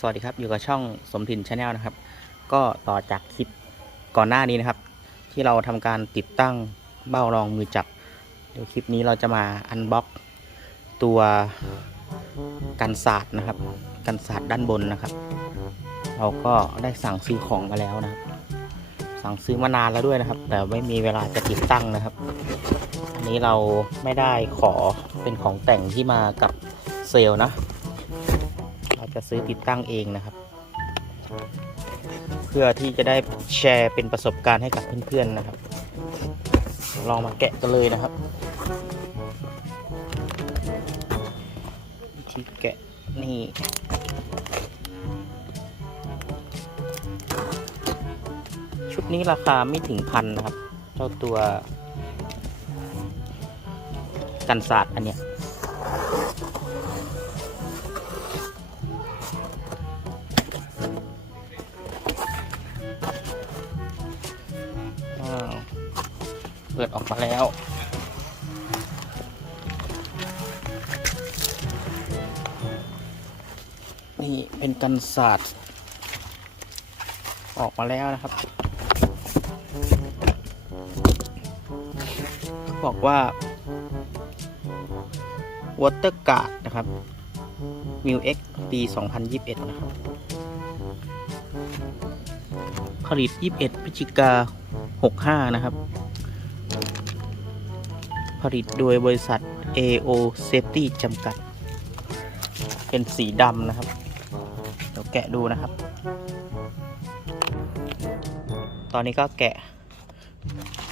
สวัสดีครับ อยู่กับช่องสมถิ่นชาแนลนะครับ ก็ต่อจากคลิปก่อนหน้านี้นะครับ ที่เราทำการติดตั้งเบ้ารองมือจับ เดี๋ยวคลิปนี้เราจะมาอันบ็อกตัวกันศาสตร์นะครับ กันศาสตร์ด้านบนนะครับ เราก็ได้สั่งซื้อของมาแล้วนะครับ สั่งซื้อมานานแล้วด้วยนะครับ แต่ไม่มีเวลาจะติดตั้งนะครับ อันนี้เราไม่ได้ขอเป็นของแต่งที่มากับเซลล์นะ ราจะซื้อติดตั้งเองนะครับ เพื่อที่จะได้แชร์เป็นประสบการณ์ให้กับเพื่อนๆนะครับ ลองมาแกะกันเลยนะครับวิธีแกะนี่ชุดนี้ราคาไม่ถึงพันนะครับ เจ้าตัวกันศาสตร์อันเนี้ย เปิดออกมาแล้ว นี่เป็นกันศาสตร์ออกมาแล้วนะครับ บอกว่า Water Guard นะครับ m u X ปี 2021 นะครับ ผลิต 21พฤศจิกา65 นะครับ ลิตโดยบริษัท AO Safety จำกัด เป็นสีดำนะครับ เดี๋ยวแกะดูนะครับ ตอนนี้ก็แกะ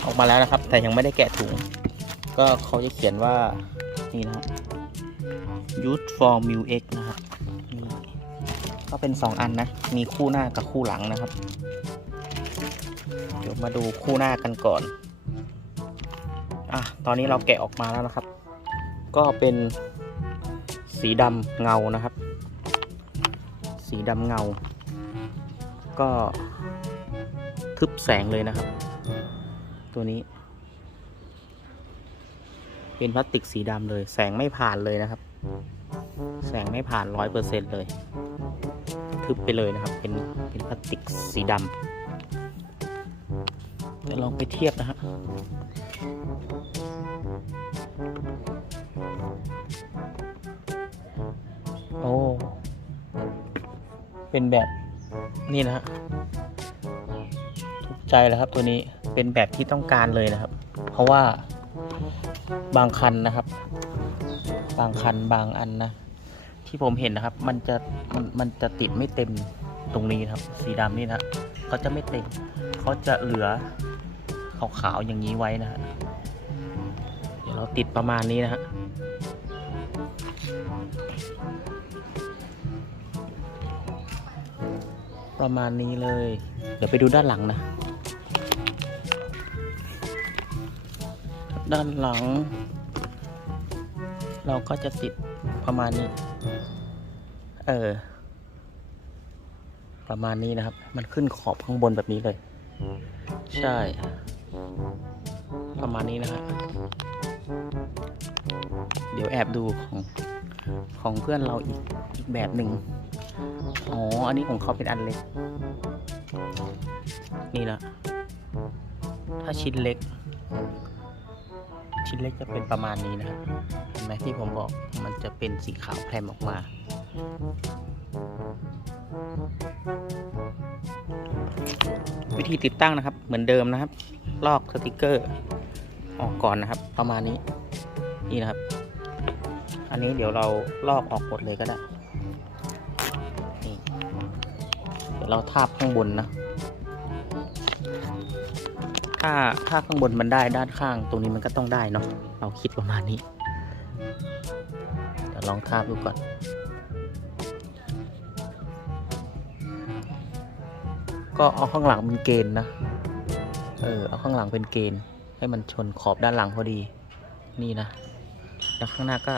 ออกมาแล้วนะครับ แต่ยังไม่ได้แกะถุง ก็เขาจะเขียนว่า นี่นะครับ Use for m u X นะครับก็เป็น 2 อันนะ มีคู่หน้ากับคู่หลังนะครับ เดี๋ยวมาดูคู่หน้ากันก่อน อะตอนนี้เราแกะออกมาแล้วนะครับ ก็เป็นสีดำเงานะครับ สีดำเงา ก็ทึบแสงเลยนะครับ ตัวนี้ เป็นพลาสติกสีดำเลย แสงไม่ผ่านเลยนะครับ แสงไม่ผ่านร้อยเปอร์เซ็นเลย ทึบไปเลยนะครับ เป็นเป็นพลาสติกสีดำเดี๋ยวลองไปเทียบนะฮะ โอ้ เป็นแบบนี่นะฮะถูกใจแล้วครับตัวนี้เป็นแบบที่ต้องการเลยนะครับ เพราะว่าบางคันนะครับ บางคันบางอันนะ ที่ผมเห็นนะครับ มันจะมันมันจะติดไม่เต็มตรงนี้นะครับ สีดำนี่นะเขาจะไม่เต็มเขาจะเหลือ ขาวๆอย่างนี้ไว้นะฮะเดี๋ยวเราติดประมาณนี้นะฮะประมาณนี้เลย เดี๋ยวไปดูด้านหลังนะ ด้านหลัง เราก็จะติดประมาณนี้ เออ ประมาณนี้นะครับ มันขึ้นขอบข้างบนแบบนี้เลย ใช่ ประมาณนี้นะฮะเดี๋ยวแอบดูของของเพื่อนเราอีกอีกแบบหนึ่งอ๋อ อันนี้ของเขาเป็นอันเล็ก นี่นะถ้าชิ้นเล็ก ชิ้นเล็กจะเป็นประมาณนี้นะเห็นไหมที่ผมบอกมันจะเป็นสีขาวแพรมออกมาวิธีติดตั้งนะครับ เหมือนเดิมนะครับ ลอกสติกเกอร์ ออกก่อนนะครับ ประมาณนี้นี่นะครับ อันนี้เดี๋ยวเราลอกออกหมดเลยก็ได้นี่เดี๋ยวเราทาบข้างบนนะถ้าถ้าข้างบนมันได้ด้านข้าง ตรงนี้มันก็ต้องได้เนาะเราคิดประมาณนี้เดี๋ยวลองทาบดูก่อนก็เอาข้างหลังเป็นเกณฑ์นะ เออ เอาข้างหลังเป็นเกณฑ์ ให้มันชนขอบด้านหลังพอดี นี่นะ แล้วข้างหน้าก็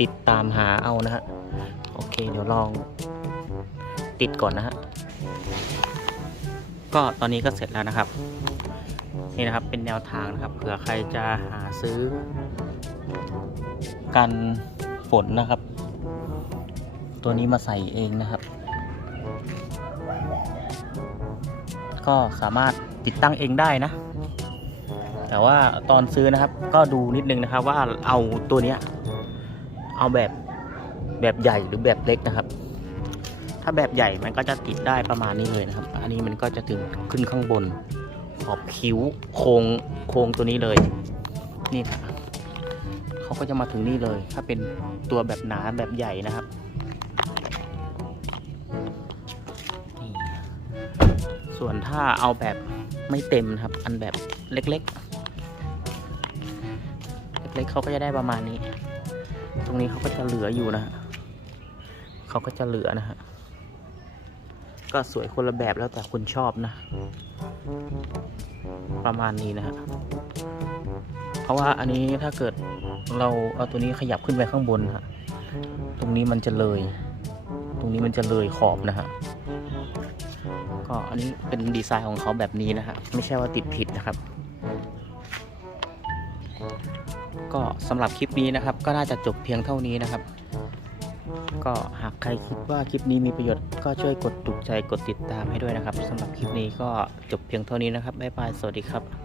ติดตามหาเอานะฮะ โอเค เดี๋ยวลองติดก่อนนะฮะ ก็ตอนนี้ก็เสร็จแล้วนะครับ นี่นะครับ เป็นแนวทางนะครับ เผื่อใครจะหาซื้อ กันฝนนะครับ ตัวนี้มาใส่เองนะครับ ก็สามารถ ติดตั้งเองได้นะ แต่ว่าตอนซื้อนะครับ ก็ดูนิดนึงนะครับว่าเอาตัวเนี้ยเอาแบบแบบใหญ่หรือแบบเล็กนะครับ ถ้าแบบใหญ่มันก็จะติดได้ประมาณนี้เลยนะครับ อันนี้มันก็จะถึงขึ้นข้างบน ขอบคิ้วโครงโครงตัวนี้เลย นี่นะเขาก็จะมาถึงนี่เลย ถ้าเป็นตัวแบบหนาแบบใหญ่นะครับส่วนถ้าเอาแบบ ไม่เต็มนะครับ อันแบบเล็กๆ เล็กๆเขาก็จะได้ประมาณนี้ ตรงนี้เขาก็จะเหลืออยู่นะฮะเขาก็จะเหลือนะฮะก็สวยคนละแบบแล้วแต่คนชอบนะ ประมาณนี้นะฮะเพราะว่าอันนี้ถ้าเกิดเราเอาตัวนี้ขยับขึ้นไปข้างบนฮะตรงนี้มันจะเลย ตรงนี้มันจะเลยขอบนะฮะ อันนี้เป็นดีไซน์ของเขาแบบนี้นะฮะไม่ใช่ว่าติดผิดนะครับ ก็สำหรับคลิปนี้นะครับ ก็น่าจะจบเพียงเท่านี้นะครับ ก็หากใครคิดว่าคลิปนี้มีประโยชน์ก็ช่วยกดถูกใจกดติดตามให้ด้วยนะครับสำหรับคลิปนี้ก็จบเพียงเท่านี้นะครับบ๊ายบายสวัสดีครับ